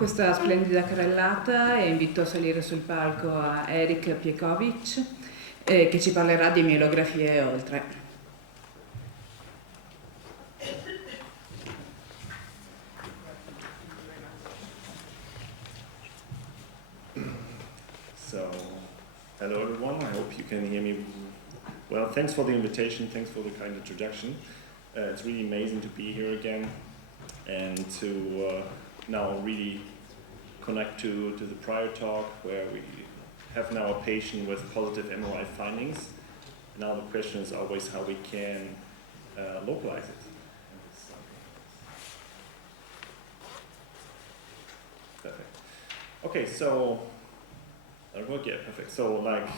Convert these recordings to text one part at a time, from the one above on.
questa splendida carrellata e invito a salire sul palco a Erike Piechowiak che ci parlerà di myelografie e oltre. So, hello everyone, I hope you can hear me well. Thanks for the invitation, thanks for the kind introduction. It's really amazing to be here again and to now really connect to the prior talk where we have now a patient with positive MRI findings. Now the question is always how we can localize it. Perfect. Okay, so yeah, perfect. So like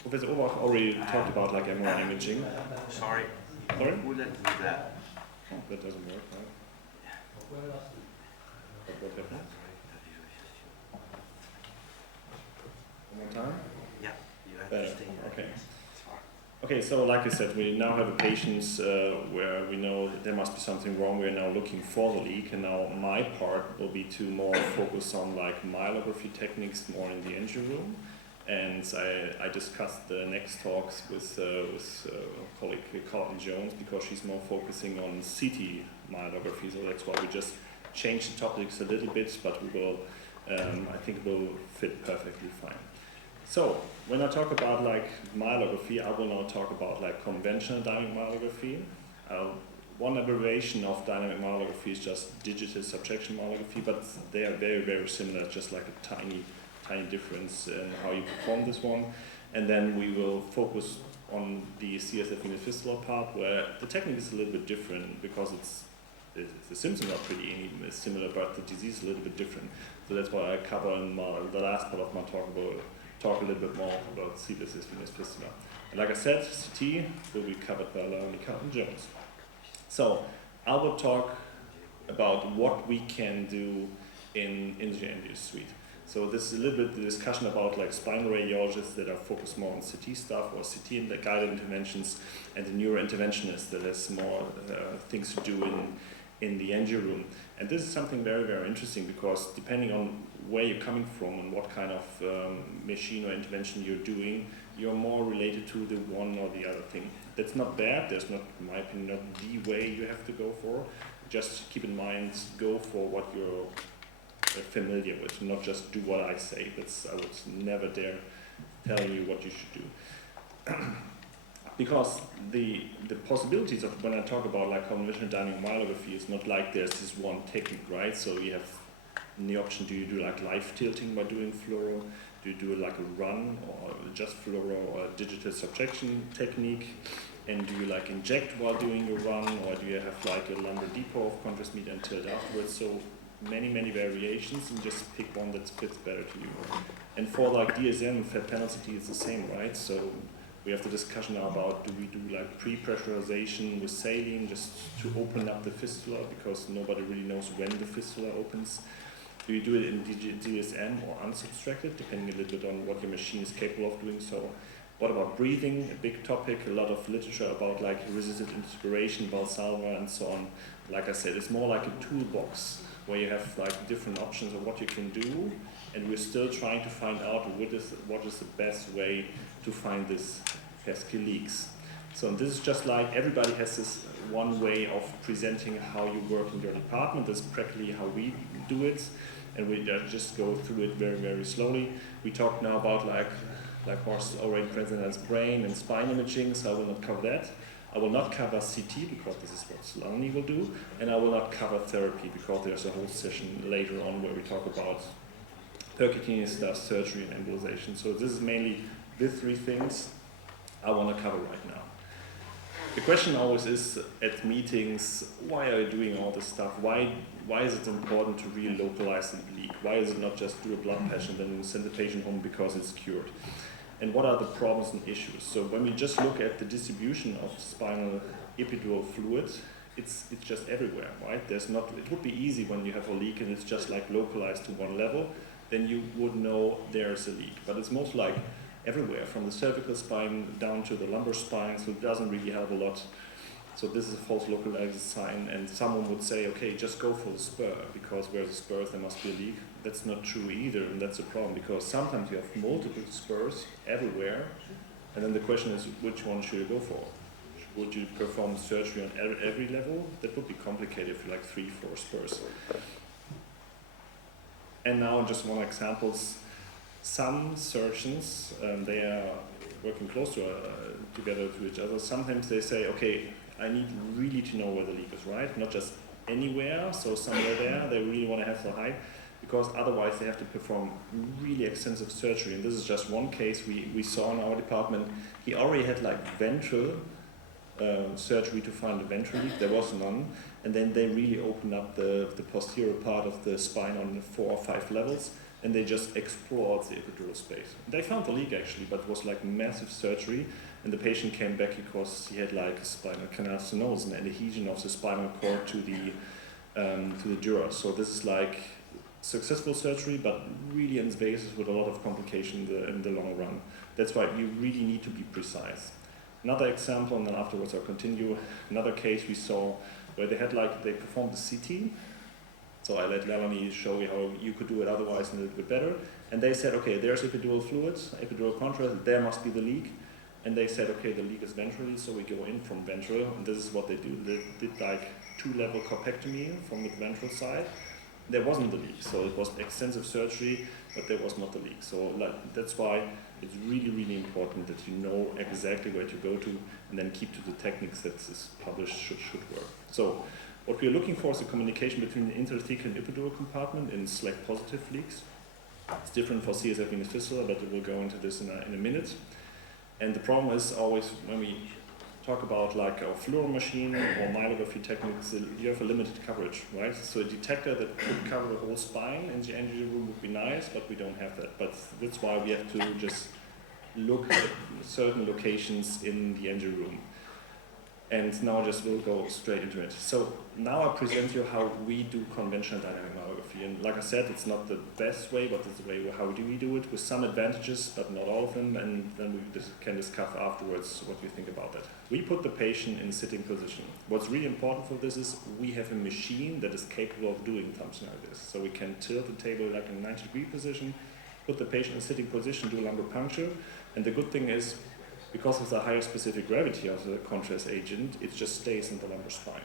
Professor Obach already talked about like MRI imaging. Sorry. Sorry? Wouldn't do that. Oh, that doesn't work, right? What happened? One more time? Yeah, you have Better. to stay there. Okay. Okay, so like I said, we now have a patient where we know that there must be something wrong. We're now looking for the leak, and now my part will be to more focus on like myelography techniques more in the angio room. And I discussed the next talks with colleague Carlton Jones because she's more focusing on CT myelography, so that's why we just changed the topics a little bit, but we will, I think it will fit perfectly fine. So, when I talk about like myelography, I will now talk about like conventional dynamic myelography. One abbreviation of dynamic myelography is just digital subtraction myelography, but they are very, very similar, just like a tiny difference in how you perform this one. And then we will focus on the CSF venous fistula part, where the technique is a little bit different because the symptoms are pretty similar, but the disease is a little bit different. So that's why I cover in the last part of my talk a little bit more about CSF venous fistula. And like I said, CT will be covered by Carlton Jones. So I will talk about what we can do in the angio suite. So this is a little bit the discussion about like spinal radiologists that are focused more on CT stuff or CT in the guided interventions, and the neurointerventionists that has more things to do in the angio room. And this is something very, very interesting because depending on where you're coming from and what kind of machine or intervention you're doing, you're more related to the one or the other thing. That's not bad, that's not, in my opinion, not the way you have to go for. Just keep in mind, go for what you're familiar with, not just do what I say. I would never dare tell you what you should do. Because the possibilities of when I talk about like conventional dynamic myelography, it's not like there's this one technique, right? So you have the option, do you do like live tilting by doing fluoro? Do you do like a run or just fluoro or a digital subtraction technique? And do you like inject while doing your run, or do you have like a lumbar depot of contrast media and tilt afterwards? So many variations, and just pick one that fits better to you. And for like DSM, fat penalty, it's the same, right? So we have the discussion now about, do we do like pre-pressurization with saline just to open up the fistula, because nobody really knows when the fistula opens. Do you do it in DSM or unsubtracted, depending a little bit on what your machine is capable of doing so. What about breathing? A big topic, a lot of literature about like resisted inspiration, Valsalva and so on. Like I said, it's more like a toolbox where you have like different options of what you can do, and we're still trying to find out what is the best way to find this pesky leaks. So this is just like everybody has this one way of presenting how you work in your department. That's practically how we do it, and we just go through it very, very slowly. We talk now about like Horst already presented as brain and spine imaging, so I will not cover that. I will not cover CT because this is what Slani will do, and I will not cover therapy because there's a whole session later on where we talk about percutaneous stuff, surgery and embolization. So this is mainly the three things I want to cover right now. The question always is at meetings, why are you doing all this stuff? Why is it important to really localize the leak? Why is it not just do a blood patch and then send the patient home because it's cured? And what are the problems and issues? So when we just look at the distribution of spinal epidural fluid, it's just everywhere, right? It would be easy when you have a leak and it's just like localized to one level, then you would know there's a leak. But it's most like everywhere, from the cervical spine down to the lumbar spine, so it doesn't really help a lot So this is a false localized sign, and someone would say, okay, just go for the spur, because where the spurs there must be a leak. That's not true either, and that's a problem, because sometimes you have multiple spurs everywhere, and then the question is, which one should you go for? Would you perform surgery on every level? That would be complicated for like 3-4 spurs. And now just one examples. Some surgeons, they are working close together to each other. Sometimes they say, okay, I need really to know where the leak is, right? Not just anywhere, so somewhere there, they really want to have the height, because otherwise they have to perform really extensive surgery. And this is just one case we saw in our department. He already had like ventral surgery to find a ventral leak. There was none. And then they really opened up the posterior part of the spine on 4 or 5 levels, and they just explored the epidural space. They found the leak actually, but it was like massive surgery, and the patient came back because he had like a spinal canal stenosis and adhesion of the spinal cord to the dura. So this is like successful surgery, but really invasive with a lot of complication in the long run. That's why you really need to be precise. Another example, and then afterwards I'll continue. Another case we saw where they performed the CT. So I let Leonie show you how you could do it otherwise a little bit better. And they said, okay, there's epidural fluids, epidural contrast, there must be the leak. And they said, okay, the leak is ventrally, so we go in from ventral, and this is what they do. They did like 2-level corpectomy from the ventral side. There wasn't the leak, so it was extensive surgery, but there was not the leak. So that's why it's really, really important that you know exactly where to go to, and then keep to the techniques that is published should work. So what we're looking for is a communication between the interthecal and epidural compartment in SLAC positive leaks. It's different for CSF venous fistula, but we'll go into this in a minute. And the problem is always when we talk about like a fluoro machine or myelography techniques, you have a limited coverage, right? So a detector that could cover the whole spine in the angio room would be nice, but we don't have that. But that's why we have to just look at certain locations in the angio room. And now just we'll go straight into it. So now I present you how we do conventional dynamic myelography. And like I said, it's not the best way, but it's the way how do we do it, with some advantages, but not all of them. And then we can discuss afterwards what we think about that. We put the patient in a sitting position. What's really important for this is we have a machine that is capable of doing something like this. So we can tilt the table like in a 90-degree position, put the patient in a sitting position, do a lumbar puncture. And the good thing is, because of the higher specific gravity of the contrast agent, it just stays in the lumbar spine.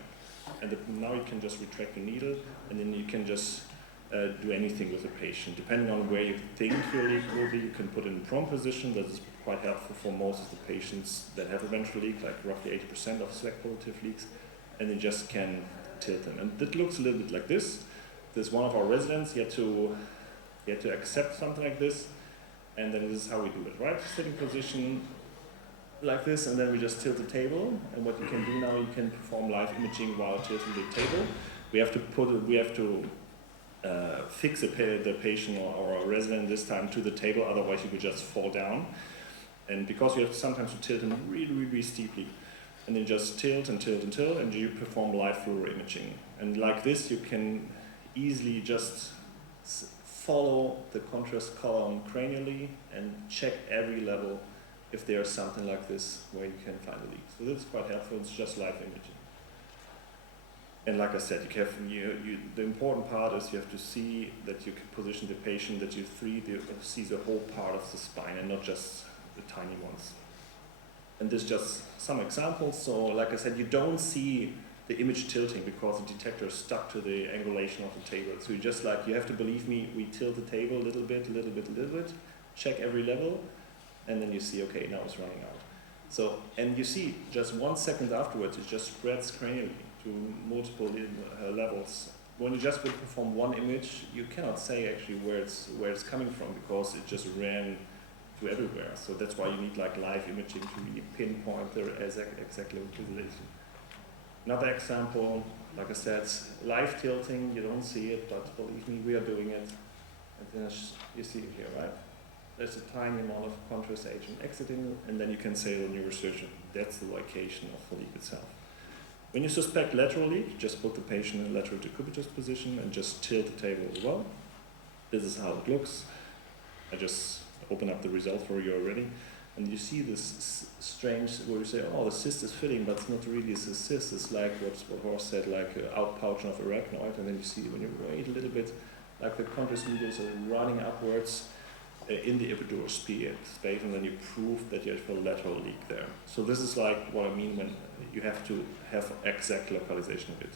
And now you can just retract the needle, and then you can just do anything with the patient. Depending on where you think your leak will be, you can put it in prone position. That is quite helpful for most of the patients that have a ventral leak, like roughly 80% of SLAC positive leaks, and you just can tilt them. And it looks a little bit like this. There's one of our residents, he had to accept something like this, and then this is how we do it, right? Sitting position, like this, and then we just tilt the table. And what you can do now, you can perform live imaging while tilting the table. We have to fix the patient or a resident this time to the table, otherwise you would just fall down. And because you have sometimes to tilt them really, really steeply, and then just tilt and tilt and tilt, and you perform live fluoro imaging. And like this, you can easily just follow the contrast column cranially and check every level if there's something like this where you can find a leak. So this is quite helpful. It's just live imaging. And like I said, the important part is you have to see that you can position the patient, that you see the whole part of the spine and not just the tiny ones. And this is just some examples. So like I said, you don't see the image tilting because the detector is stuck to the angulation of the table. So you have to believe me, we tilt the table a little bit, check every level, and then you see, okay, now it's running out. So, and you see, just 1 second afterwards, it just spreads cranially to multiple levels. When you just would perform one image, you cannot say actually where it's coming from, because it just ran to everywhere. So that's why you need like live imaging to really pinpoint the exact localization. Another example, like I said, live tilting, you don't see it, but believe me, we are doing it. And then you see it here, right? There's a tiny amount of contrast agent exiting, and then you can say to the neurosurgeon, that's the location of the leak itself. When you suspect lateral leak, just put the patient in a lateral decubitus position and just tilt the table as well. This is how it looks. I just open up the result for you already. And you see this strange, where you say, oh, the cyst is filling, but it's not really a cyst. It's like what Horst said, like outpouching of arachnoid. And then you see, when you wait a little bit, like the contrast needles are running upwards in the epidural space, and then you prove that you have a lateral leak there. So this is like what I mean when you have to have exact localization of it.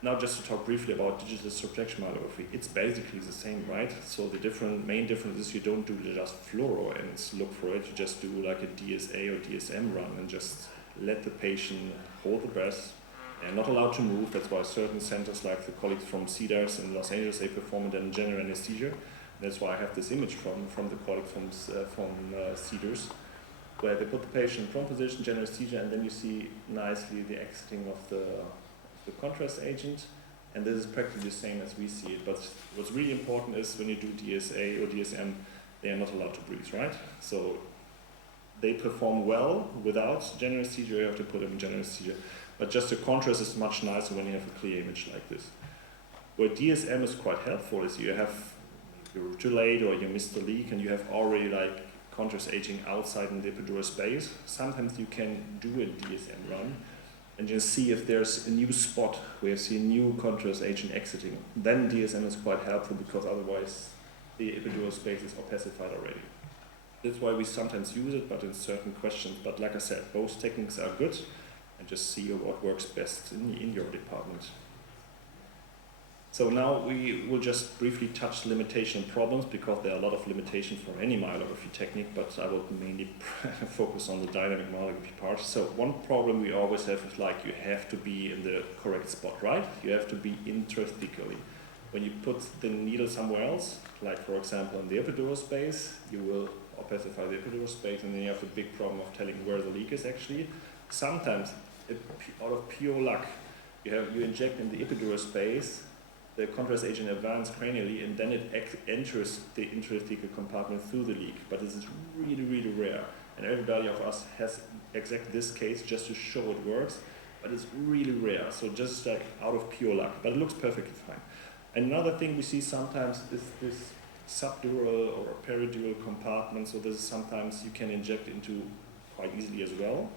Now just to talk briefly about digital subtraction myelography, it's basically the same, right? So the main difference is you don't do just fluoro and look for it, you just do like a DSA or DSM run and just let the patient hold the breath. They're not allowed to move, that's why certain centers like the colleagues from CEDARS in Los Angeles, they perform it in general anesthesia. That's why I have this image from the colleague from CEDARS, where they put the patient in prone position, general anesthesia, and then you see nicely the exiting of the contrast agent, and this is practically the same as we see it. But what's really important is when you do DSA or DSM, they are not allowed to breathe, right? So they perform well without general anesthesia, you have to put them in general anesthesia. But just the contrast is much nicer when you have a clear image like this. Where DSM is quite helpful is you're too late or you missed the leak and you have already like contrast aging outside in the epidural space. Sometimes you can do a DSM run and just see if there's a new spot where you see a new contrast agent exiting. Then DSM is quite helpful because otherwise the epidural space is opacified already. That's why we sometimes use it, but in certain questions. But like I said, both techniques are good, and just see what works best in your department. So now we will just briefly touch limitation and problems because there are a lot of limitations for any myelography technique, but I will mainly focus on the dynamic myelography part. So one problem we always have is like you have to be in the correct spot, right? You have to be intrathecally. When you put the needle somewhere else, like for example in the epidural space, you will opacify the epidural space and then you have the big problem of telling where the leak is actually. Sometimes, out of pure luck, you inject in the epidural space the contrast agent advances cranially and then it enters the intrathecal compartment through the leak. But this is really, really rare. And everybody of us has exactly this case just to show it works, but it's really rare. So just like out of pure luck, but it looks perfectly fine. Another thing we see sometimes is this subdural or peridural compartment. So this is sometimes you can inject into quite easily as well,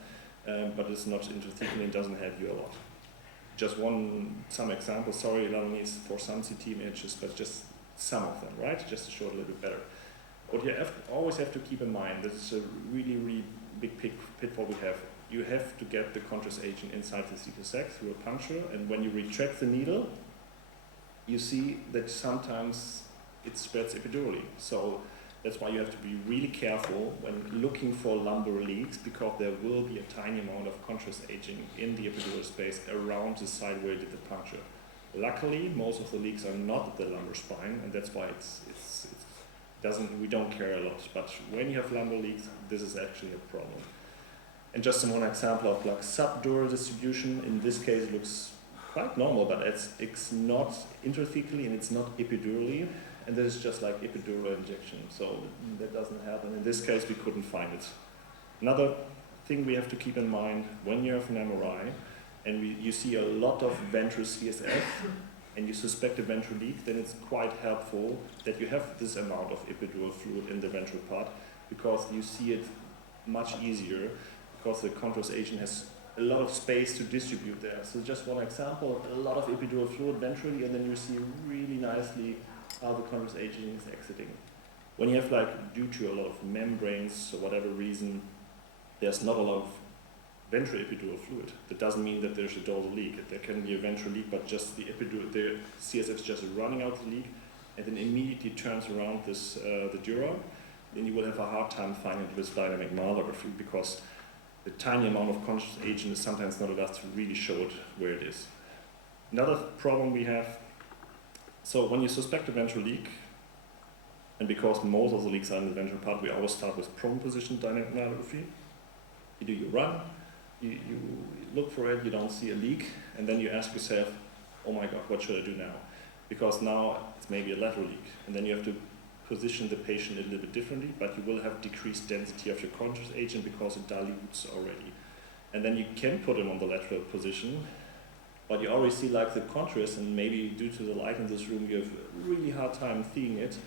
but it's not intrathecal and doesn't help you a lot. Just some examples, sorry, allow me for some CT images, but just some of them, right? Just to show it a little bit better. What you always have to keep in mind, this is a really, really big pitfall we have. You have to get the contrast agent inside the cecal sac through a puncture, and when you retract the needle, you see that sometimes it spreads epidurally. So that's why you have to be really careful when looking for lumbar leaks, because there will be a tiny amount of contrast aging in the epidural space around the side where you did the puncture. Luckily, most of the leaks are not at the lumbar spine, and that's why we don't care a lot. But when you have lumbar leaks, this is actually a problem. And just one example of like subdural distribution. In this case, it looks quite normal, but it's not intrathecally and it's not epidurally. And this is just like epidural injection, so that doesn't happen. In this case, we couldn't find it. Another thing we have to keep in mind, when you have an MRI, and you see a lot of ventral CSF, and you suspect a ventral leak, then it's quite helpful that you have this amount of epidural fluid in the ventral part, because you see it much easier, because the contrast agent has a lot of space to distribute there. So just one example, a lot of epidural fluid ventrally, and then you see really nicely how the contrast agent is exiting. When you have like, due to a lot of membranes or whatever reason, there's not a lot of ventral epidural fluid. That doesn't mean that there's a dorsal leak. There can be a ventral leak, but just the CSF is just running out the leak and then immediately turns around the dura. Then you will have a hard time finding it with dynamic myelography because the tiny amount of contrast agent is sometimes not enough to really show it where it is. Another problem we have, so when you suspect a ventral leak, and because most of the leaks are in the ventral part, we always start with prone position dynamic myelography. You do your run, you look for it, you don't see a leak, and then you ask yourself, oh my God, what should I do now? Because now it's maybe a lateral leak, and then you have to position the patient a little bit differently, but you will have decreased density of your contrast agent because it dilutes already. And then you can put him on the lateral position, but you already see like the contrast, and maybe due to the light in this room, you have a really hard time seeing it.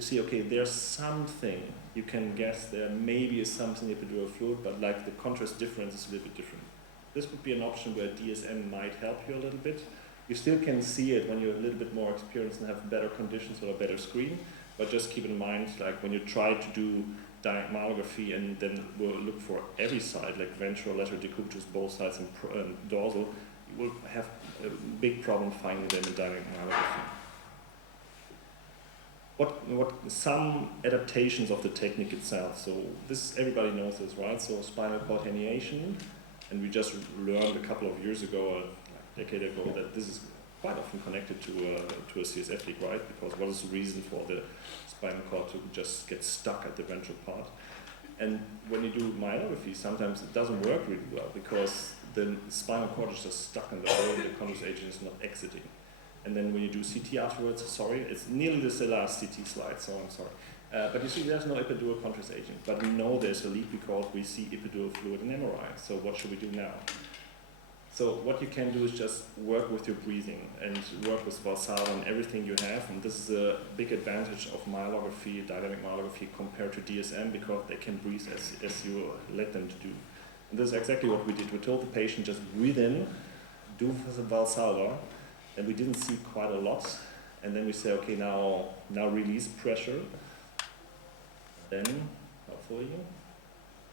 you see, okay, there's something, you can guess there maybe is something epidural fluid, but like the contrast difference is a little bit different. This would be an option where DSM might help you a little bit. You still can see it when you're a little bit more experienced and have better conditions or a better screen, but just keep in mind, like when you try to do myelography and then we'll look for every side, like ventral, lateral decubitous, both sides, and dorsal, you will have a big problem finding them in dynamic myelography. What some adaptations of the technique itself. So this, everybody knows this, right? So spinal cord herniation, and we just learned a couple of years ago, like a decade ago, that this is quite often connected to a CSF leak, right? Because what is the reason for the spinal cord to just get stuck at the ventral part? And when you do myelography, sometimes it doesn't work really well because the spinal cord is just stuck in the hole and the contrast agent is not exiting. And then when you do CT afterwards, sorry, it's nearly the last CT slide, so I'm sorry. But you see there's no epidural contrast agent, but we know there's a leak because we see epidural fluid in MRI. So what should we do now? So what you can do is just work with your breathing and work with Valsalva and everything you have. And this is a big advantage of myelography, dynamic myelography compared to DSM because they can breathe as you let them to do. And this is exactly what we did. We told the patient just breathe in, do the Valsalva, and we didn't see quite a lot. And then we say, okay, now release pressure. Then, hopefully,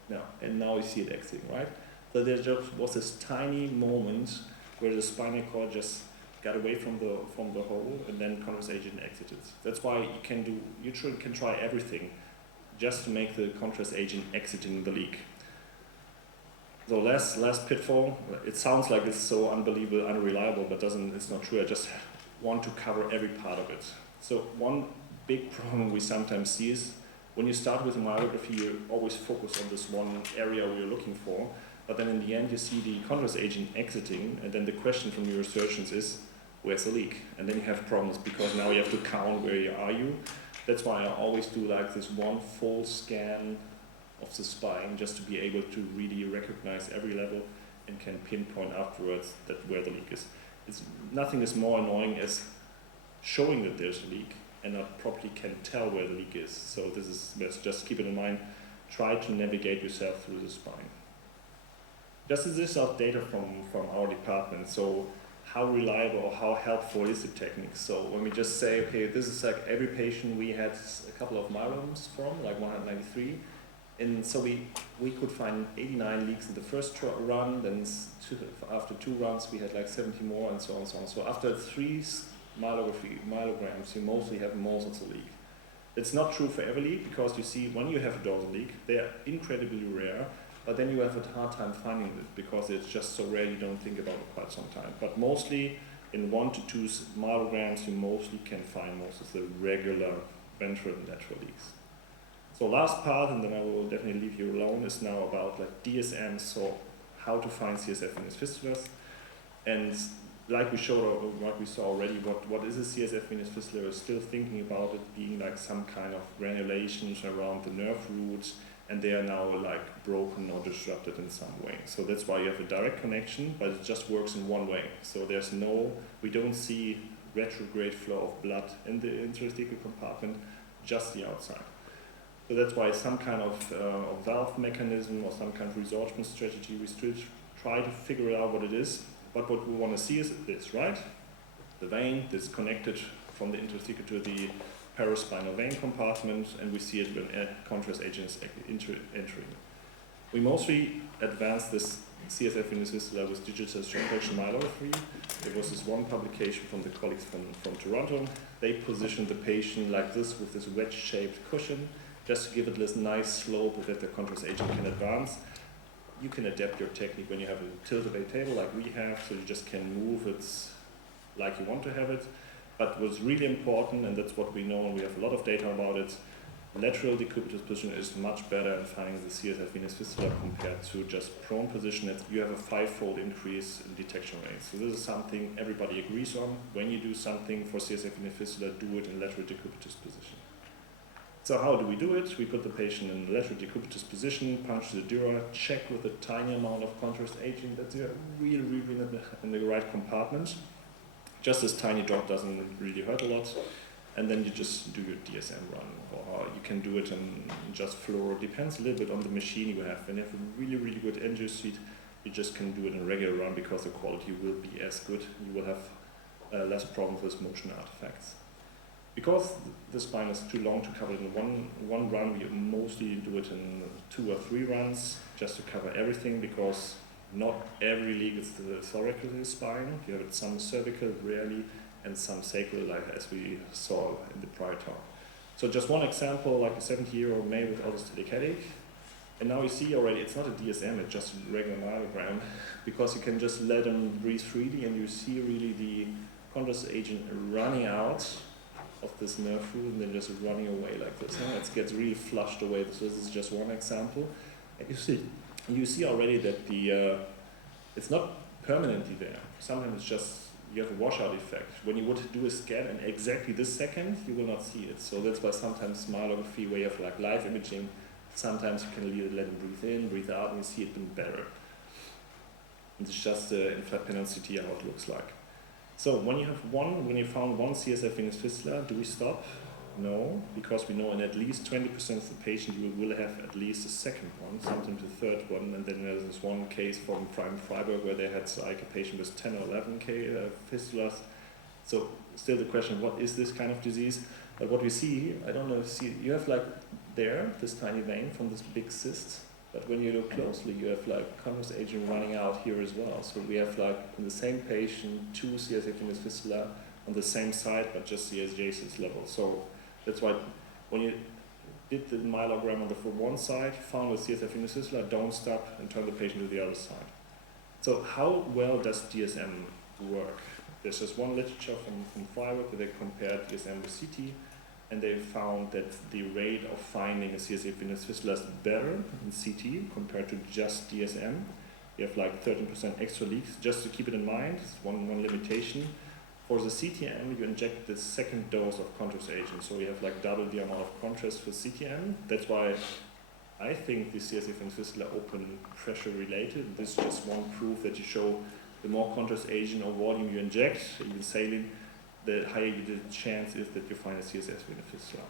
no, and now we see it exiting, right? So there just was this tiny moment where the spinal cord just got away from the hole, and then contrast agent exited. That's why you can try everything just to make the contrast agent exiting the leak. So last pitfall. It sounds like it's so unbelievable, unreliable, but it's not true. I just want to cover every part of it. So one big problem we sometimes see is when you start with a myelography, you always focus on this one area where you're looking for. But then in the end, you see the contrast agent exiting, and then the question from your surgeons is, where's the leak? And then you have problems because now you have to count where you are. That's why I always do like this one full scan of the spine just to be able to really recognize every level and can pinpoint afterwards where the leak is. Nothing is more annoying as showing that there's a leak and not properly can tell where the leak is. So just keep it in mind. Try to navigate yourself through the spine. Just as this is data from our department, so how reliable or how helpful is the technique? So when we just say, okay, this is like every patient we had a couple of myelomas from, like 193, and so we could find 89 leaks in the first run, then after 2 runs we had like 70 more, and so on and so on. So after 3 myelograms, you mostly have most of the leak. It's not true for every leak because you see when you have a dorsal leak, they are incredibly rare. But then you have a hard time finding it because it's just so rare you don't think about it quite some time. But mostly in 1 to 2 myelograms you mostly can find most of the regular ventral and lateral leaks. So last part, and then I will definitely leave you alone, is now about like DSM, so how to find CSF venous fistulas. And like we showed or what we saw already, what is a CSF venous fistula? We're still thinking about it being like some kind of granulations around the nerve roots, and they are now like broken or disrupted in some way. So that's why you have a direct connection, but it just works in one way. So we don't see retrograde flow of blood in the interstitial compartment, just the outside. So that's why some kind of valve mechanism or some kind of resorption strategy, we still try to figure out what it is. But what we want to see is this, right? The vein that's connected from the interstitial to the paraspinal vein compartment, and we see it when contrast agent is entering. We mostly advanced this CSF venous fistula with digital circulation myelography. There was this one publication from the colleagues from Toronto. They positioned the patient like this with this wedge-shaped cushion, just to give it this nice slope that the contrast agent can advance. You can adapt your technique when you have a tilt-away table like we have, so you just can move it like you want to have it. But what's really important, and that's what we know, and we have a lot of data about it, lateral decubitous position is much better in finding the CSF venous fistula compared to just prone position. You have a 5-fold increase in detection rate. So this is something everybody agrees on. When you do something for CSF venous fistula, do it in lateral decubitous position. So how do we do it? We put the patient in lateral decubitous position, punch the dura, check with a tiny amount of contrast agent that they are really in the right compartment. Just this tiny drop doesn't really hurt a lot. and then you just do your DSM run, or you can do it in just floor. It depends a little bit on the machine you have. When you have a really, really good angio suite, you just can do it in a regular run because the quality will be as good. You will have less problems with motion artifacts. Because the spine is too long to cover it in one run, we mostly do it in 2 or 3 runs just to cover everything, because not every leak is the thoracic spine. You have it some cervical, rarely, and some sacral, like as we saw in the prior talk. So just one example, like a 70-year-old male with orthostatic headache. And now you see already it's not a DSM, it's just a regular myelogram, because you can just let them breathe freely and you see really the contrast agent running out of this nerve root and then just running away like this. It gets really flushed away. So this is just one example. And you see already that it's not permanently there. Sometimes it's just you have a washout effect. When you would do a scan in exactly this second, you will not see it. So that's why sometimes myelography, where you have like live imaging, sometimes you can let them breathe in, breathe out, and you see it being better. It's just in flat panel CT how it looks like. So when you found one CSF venous fistula, do we stop? No, because we know in at least 20% of the patient you will have at least a second one, sometimes a third one, and then there's this one case from Freiburg where they had like a patient with 10 or 11 fistulas. So still the question, what is this kind of disease? But what we see, I don't know if you have like there, this tiny vein from this big cyst, but when you look closely, you have like contrast agent running out here as well. So we have like in the same patient, 2 CSF venous fistula on the same side, but just the adjacent level. So that's why when you did the myelogram on from one side, found a CSF venous fistula, don't stop and turn the patient to the other side. So how well does DSM work? There's just one literature from Freiburg where they compared DSM with CT, and they found that the rate of finding a CSF venous fistula is better in CT compared to just DSM. You have like 13% extra leaks. Just to keep it in mind, it's one limitation. For the CTM, you inject the second dose of contrast agent, so you have like double the amount of contrast for CTM. That's why I think the CSF venous fistula open pressure related. This is just one proof that you show the more contrast agent or volume you inject, even saline, the higher the chance is that you find a CSF venous fistula.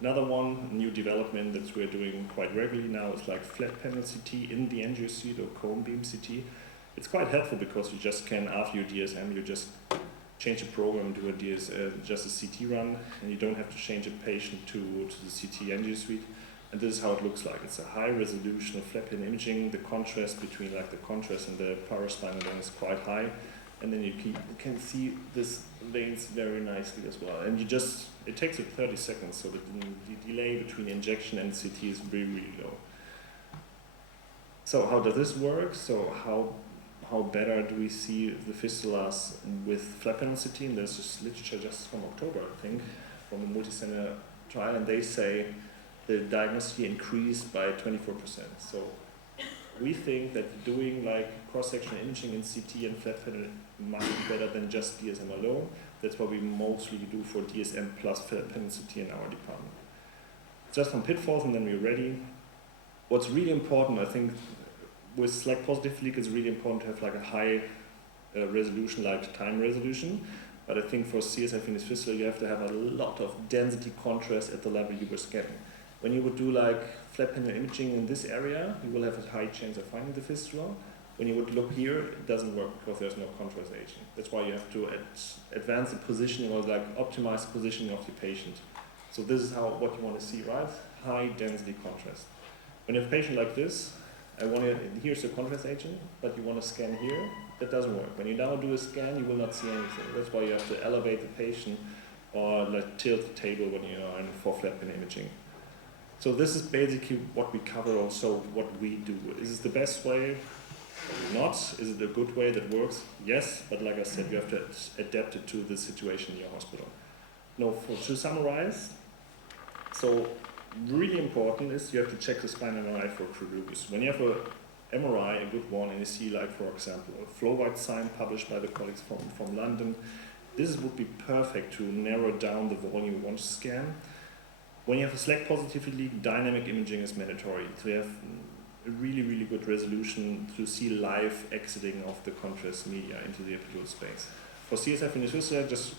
Another one, new development that we're doing quite regularly now is like flat panel CT in the angio suite or cone beam CT. It's quite helpful because you just can, after your DSM, you just change the program, do just a CT run, and you don't have to change a patient to the CT angio suite. And this is how it looks like. It's a high resolution of flat panel imaging. The contrast between like the contrast and the paraspinal vein is quite high. And then you can see this veins very nicely as well. And it takes 30 seconds, so the delay between injection and CT is really, really low. So how does this work? So how better do we see the fistulas with flat panel CT? And there's this literature just from October, I think, from a multi-center trial, and they say the diagnosis increased by 24%. So we think that doing like cross-sectional imaging in CT and flat panel might be better than just DSM alone. That's what we mostly do for DSM plus flat panel CT in our department. Just some pitfalls and then we're ready. What's really important, I think, with slack positive leak, it's really important to have like a high resolution, like time resolution. But I think for CSF venous fistula, you have to have a lot of density contrast at the level you were scanning. When you would do like flat panel imaging in this area, you will have a high chance of finding the fistula. When you would look here, it doesn't work because there's no contrast agent. That's why you have to advance the positioning or like optimize the positioning of the patient. So this is what you want to see, right? High density contrast. When you have a patient like this, here's the contrast agent, but you want to scan here, that doesn't work. When you now do a scan, you will not see anything. That's why you have to elevate the patient or like tilt the table when you are in for flat panel imaging. So this is basically what we cover, also what we do. Is this the best way? Not. Is it a good way that works? Yes, but like I said, you have to adapt it to the situation in your hospital. Now, to summarize, so really important is you have to check the spinal MRI for prolugis. When you have a MRI, a good one, and you see, like for example, a flow white sign published by the colleagues from London, this would be perfect to narrow down the volume you want to scan. When you have a slack positivity leak, dynamic imaging is mandatory. So you have a really, really good resolution to see live exiting of the contrast media into the epidural space. For CSF venous fistula, just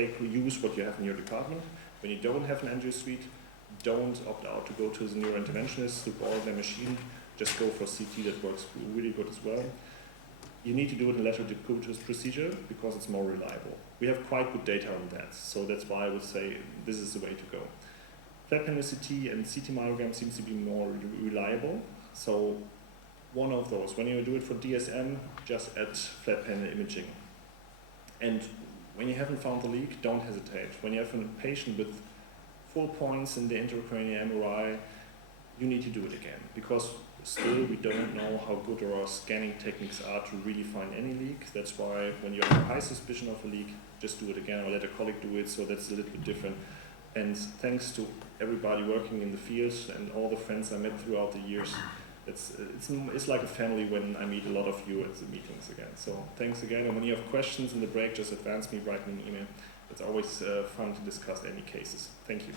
use what you have in your department. When you don't have an angio suite, don't opt out to go to the neurointerventionist to borrow their machine. Just go for CT, that works really good as well. You need to do it in lateral decubitus procedure because it's more reliable. We have quite good data on that, so that's why I would say this is the way to go. Flat panel CT and CT myelogram seems to be more reliable, so one of those. When you do it for DSM, just add flat panel imaging. And when you haven't found the leak, don't hesitate. When you have a patient with 4 points in the intracranial MRI, you need to do it again, because still we don't know how good our scanning techniques are to really find any leak. That's why when you have a high suspicion of a leak, just do it again or let a colleague do it, so that's a little bit different. And thanks to everybody working in the field and all the friends I met throughout the years, it's like a family when I meet a lot of you at the meetings again. So thanks again, and when you have questions in the break, just advance me, write me an email. It's always fun to discuss any cases. Thank you.